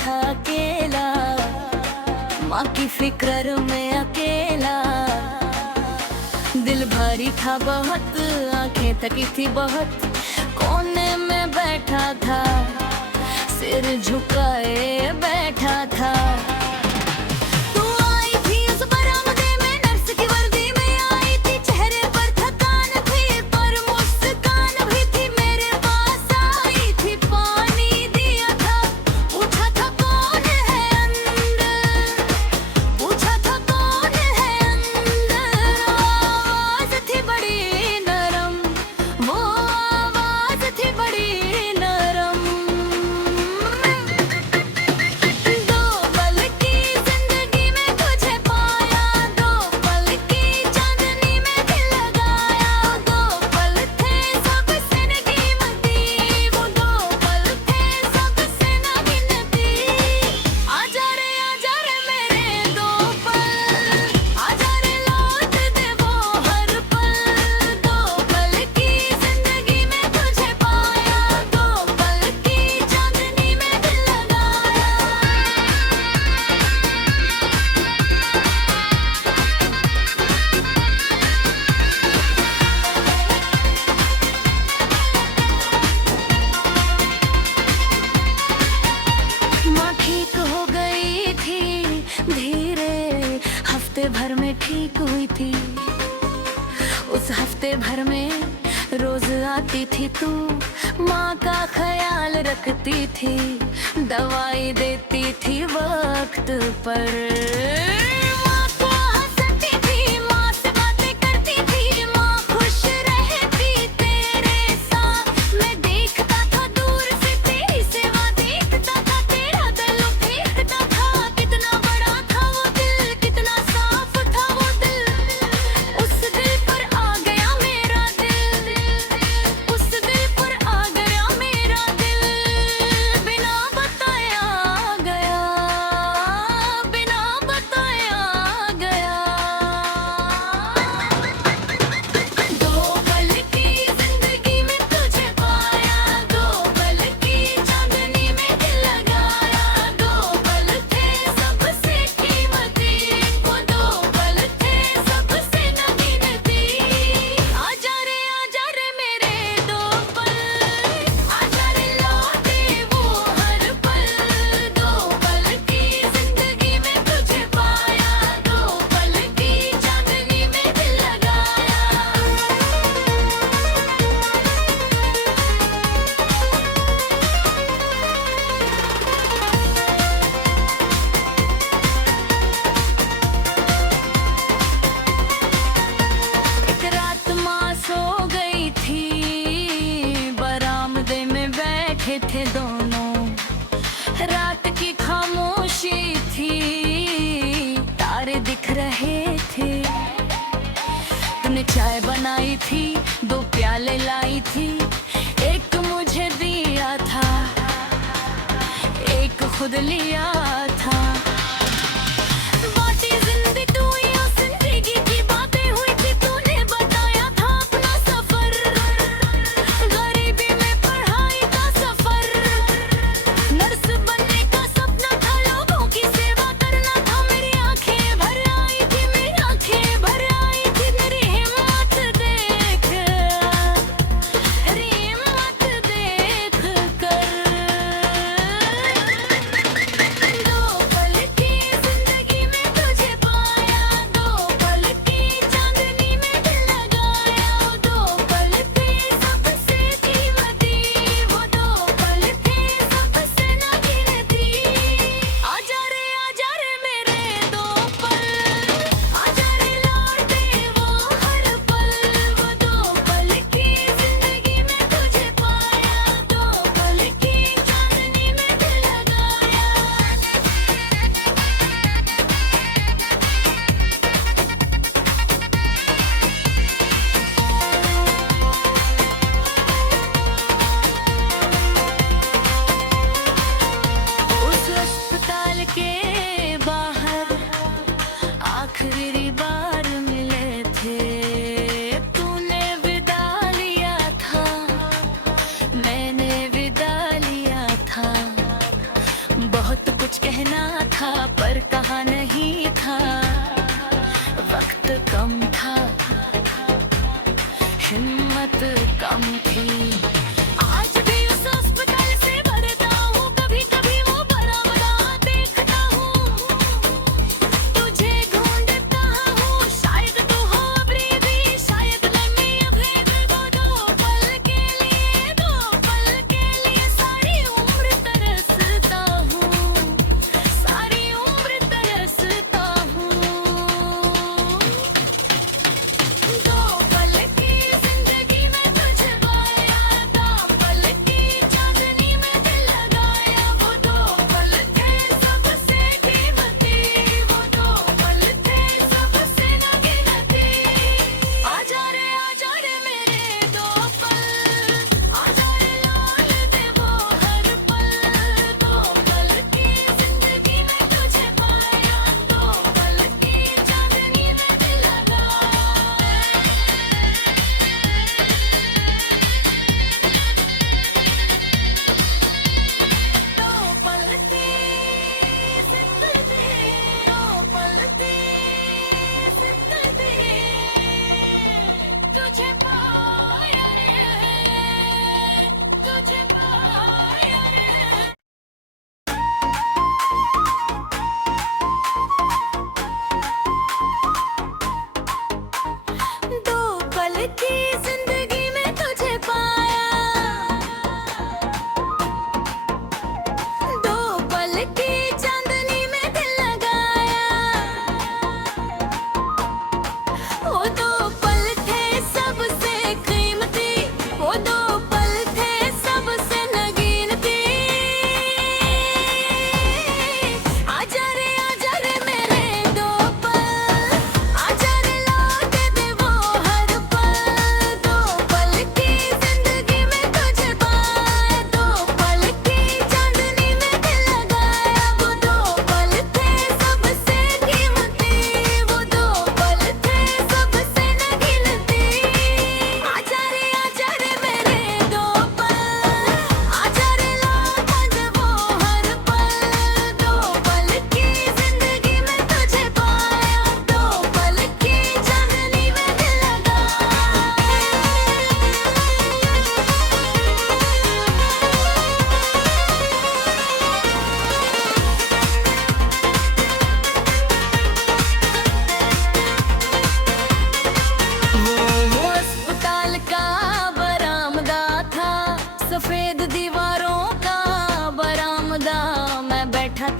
था अकेला, माँ की फिक्र में अकेला। दिल भारी था बहुत, आंखें थकी थी बहुत, कोने में बैठा था, सिर झुकाए बैठा था। हफ्ते भर में ठीक हुई थी, उस हफ्ते भर में रोज आती थी तू, माँ का ख्याल रखती थी, दवाई देती थी वक्त पर। थे दोनों, रात की खामोशी थी, तारे दिख रहे थे। तूने चाय बनाई थी, 2 प्याले लाई थी, एक मुझे दिया था, एक खुद लिया था।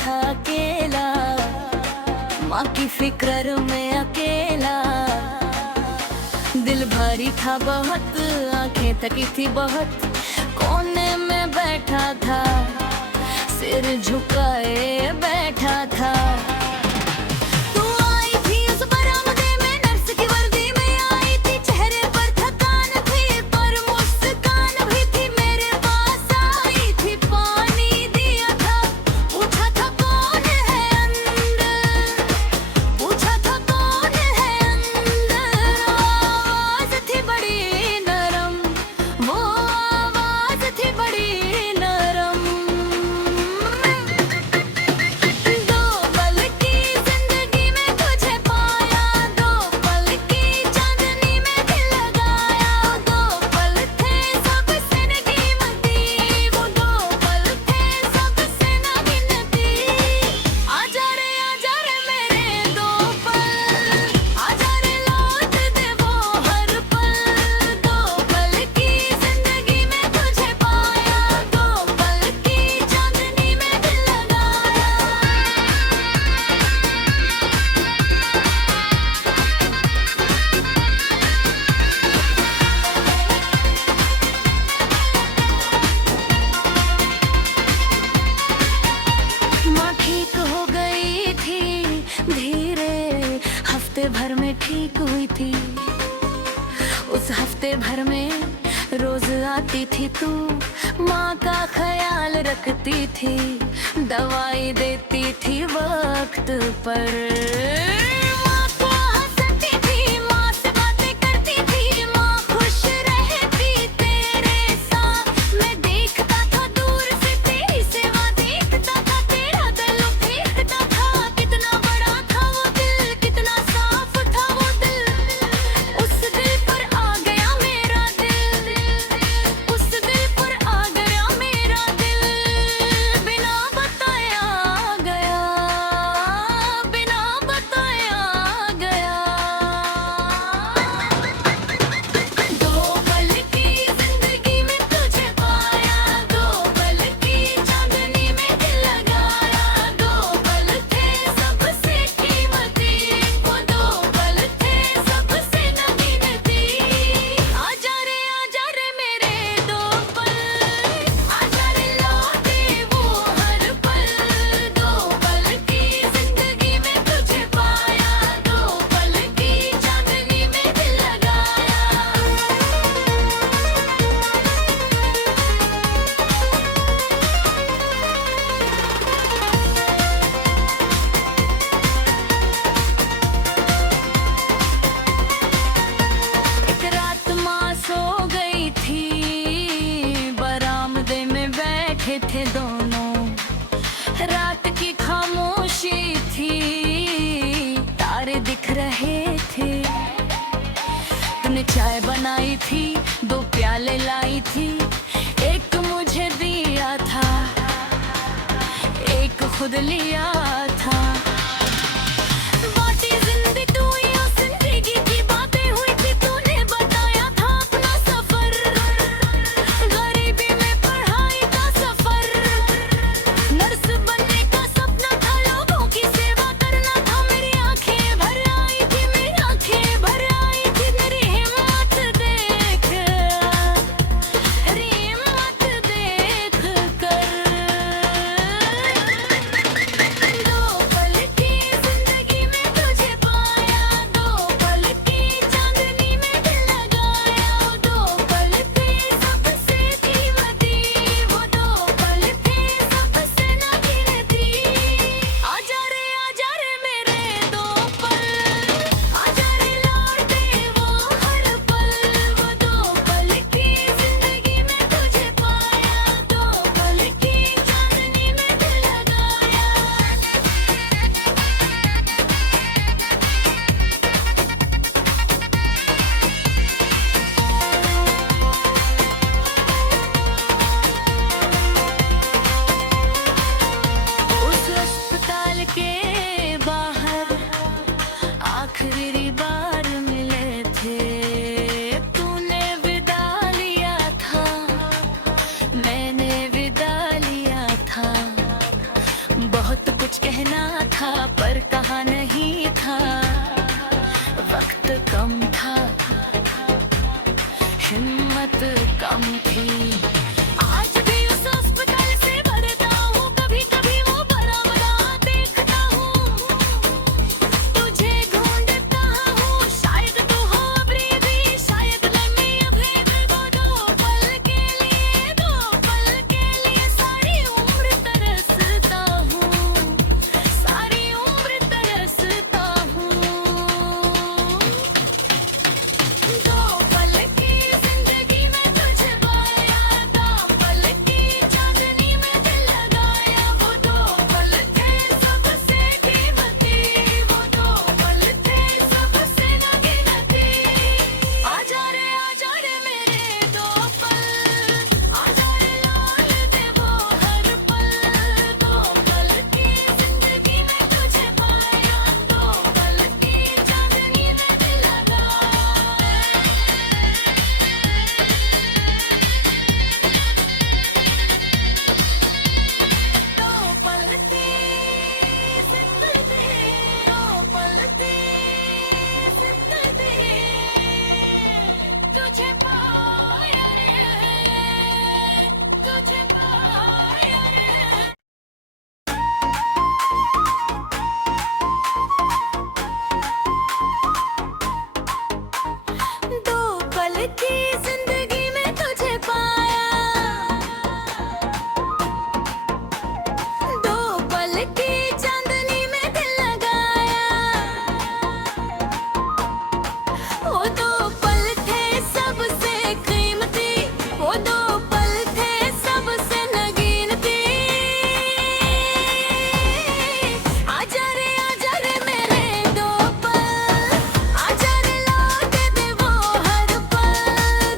था अकेला, माँ की फिक्र में अकेला। दिल भारी था बहुत, आंखें थकी थी बहुत, कोने में बैठा था, सिर झुकाए बैठा था। हफ्ते भर में ठीक हुई थी, उस हफ्ते भर में रोज आती थी तू, माँ का ख्याल रखती थी, दवाई देती थी वक्त पर। थे दोनों, रात की खामोशी थी, तारे दिख रहे थे। तूने चाय बनाई थी, 2 प्याले लाई थी, एक मुझे दिया था, एक खुद लिया था। पर कहा नहीं था, वक्त कम था, हिम्मत कम थी। आज भी उस अस्पताल से भरता हूँ, कभी कभी वो बरामदा देखता हूँ। तुझे ढूंढता हूँ, शायद तू हो अभी भी, शायद मैं अभी भी। वो दो पल के लिए सारी उम्र तरसता हूँ, सारी उम्र तरसता हूँ। दो पल की जिंदगी में तुझे पाया था, पल की चांदनी में दिल लगाया। वो दो पल थे सबसे कीमती, वो दो पल थे सबसे न गिनती। आजा रे मेरे दो पल, आजा रे लाल दे वो हर पल। दो पल की जिंदगी में तुझे पाया, दो पल की चांदनी में दिल लगाया। दो पल की जिंदगी, दो पल की जिंदगी, तुझे पाया रे, तुझे पाया रे। दो पल की जिंदगी में तुझे पाया, दो पल की चांदनी में दिल लगाया। वो दो पल थे सबसे कीमती, वो दो पल थे सबसे न गिनती। आजा रे मेरे दो पल, आजा रे लौट दे वो हर पल।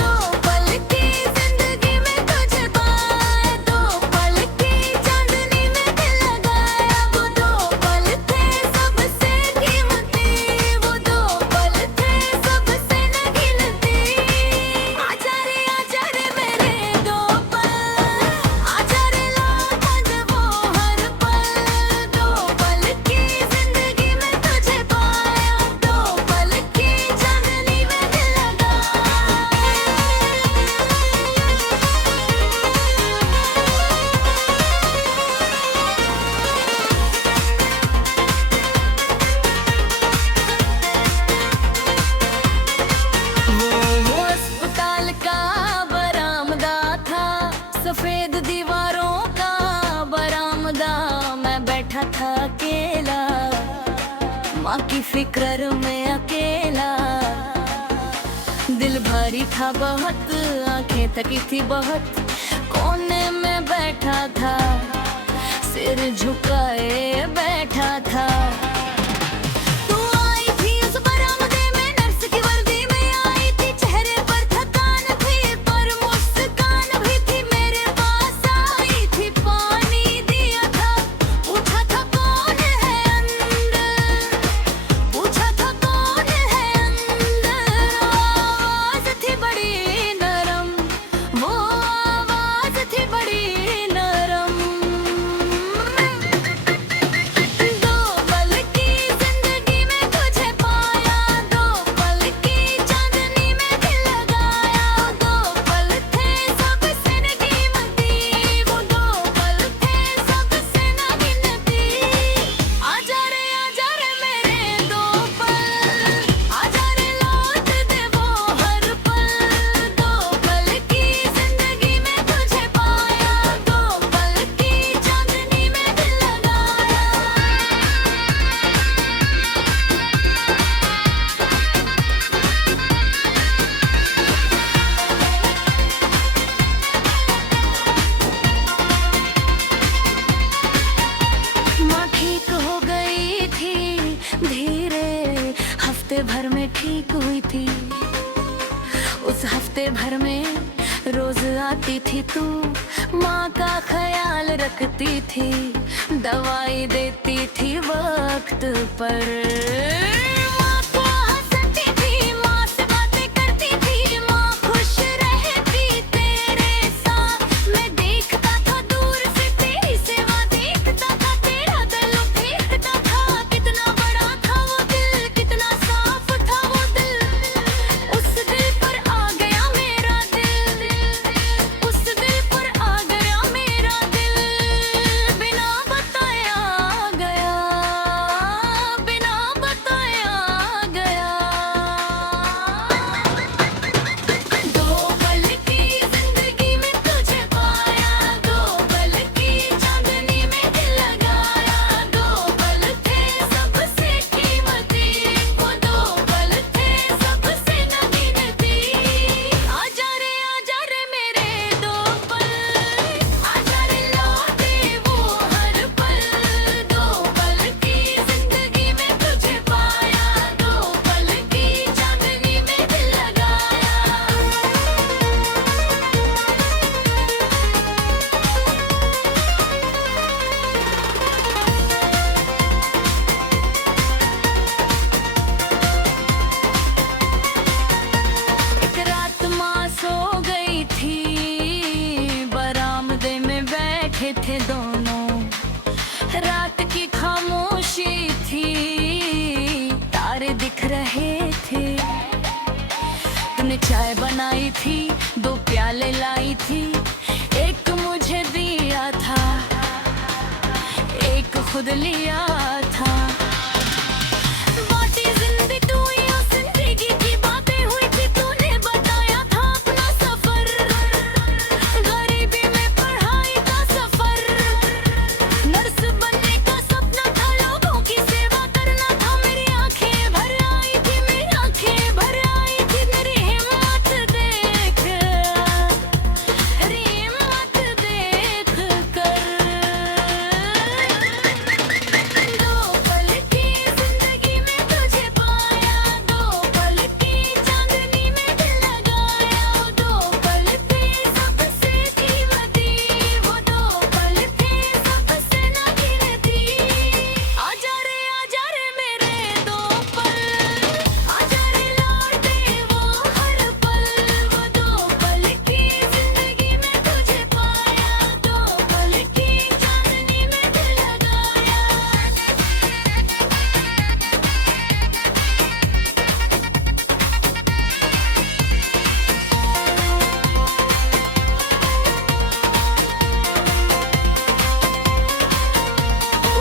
दो पल की जिंदगी में तुझे पाया, दो पल की चांदनी में दिल लगाया। वो दो पल थे सबसे कीमती, वो दो पल थे सबसे न गिनती। आजा रे मेरे दो पल, आजा रे लौट दे वो हर पल। दो पल की जिंदगी में तुझे पाया, दो पल की चांदनी में दिल वो अस्पताल का बरामदा था, सफेद दीवारों का बरामदा। मैं बैठा था अकेला, माँ की फिक्र में अकेला। दिल भारी था बहुत, आंखें थकी थी बहुत, कोने में बैठा था, सिर झुकाए बैठा था। तू आई थी उस बरामदे में, नर्स की वर्दी में आई थी, चेहरे पर थकान थी पर मुस्कान भी थी। मेरे पास आई थी, पानी दिया था, पूछा था कौन है अंदर, पूछा था कौन है अंदर। आवाज थी बड़ी नरम, वो आवाज थी बड़ी नरम। दो पल की जिंदगी में तुझे पाया, दो पल की चांदनी में दिल लगाया। दो पल थे सबसे न कीमती, वो दो पल थे सबसे न गिनती। आजा रे मेरे दो पल, आजा रे लौट दे वो हर पल। दो पल की जिंदगी में तुझे पाया, दो पल की चांदनी में दिल लगाया। माँ ठीक हो गई थी धीरे, हफ्ते भर में ठीक हुई थी। उस हफ्ते भर में रोज आती थी तू, माँ का ख्याल रखती थी, दवाई देती थी वक्त पर। माँ को हंसती थी, माँ से बातें करती थी, माँ खुश रहती तेरे साथ। मैं देखता था दूर से तेरी सेवा, देखता था तेरा दिल फेंकता था। कितना रात की खामोशी थी, तारे दिख रहे थे। तूने चाय बनाई थी, 2 प्याले लाई थी, एक मुझे दिया था, एक खुद लिया था। बातें जिंदगी तू या जिंदगी की बातें हुई थी, तूने बताया था अपना सफर, गरीबी में पढ़ाई का सफर, नर्स बनने का सपना था, लोगों की सेवा करना था। मेरी आंखें भर आई थी, मेरी आंखें भर आई थी, तेरी हिम्मत देख, तेरी हिम्मत देख कर। 2 पल की जिंदगी में तुझे पाया, 2 पल की चांदनी में दिल लगाया, वो 2 पल थे सबसे कीमती, वो 2 पल थे सबसे ना गिनती। आजा रे मेरे 2 पल, आजा रे लौटे वो हर पल, वो 2 पल की जिंदगी में तुझे पाया, 2 पल की चांदनी में दिल लगाया।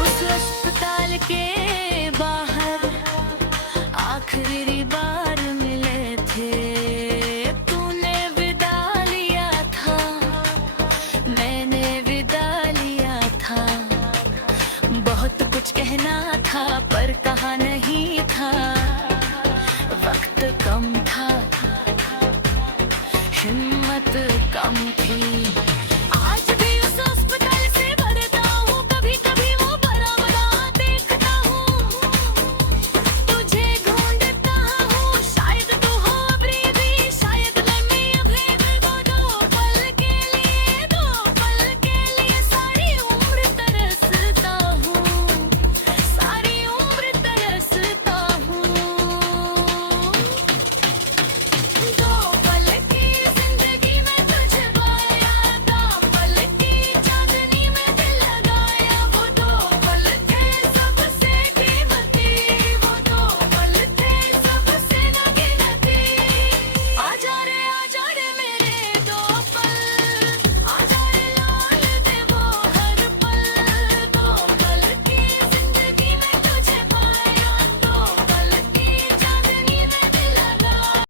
उस अस्पताल के बाहर आखिरी बार मिले थे, तूने विदा लिया था, मैंने विदा लिया था। बहुत कुछ कहना था पर कहा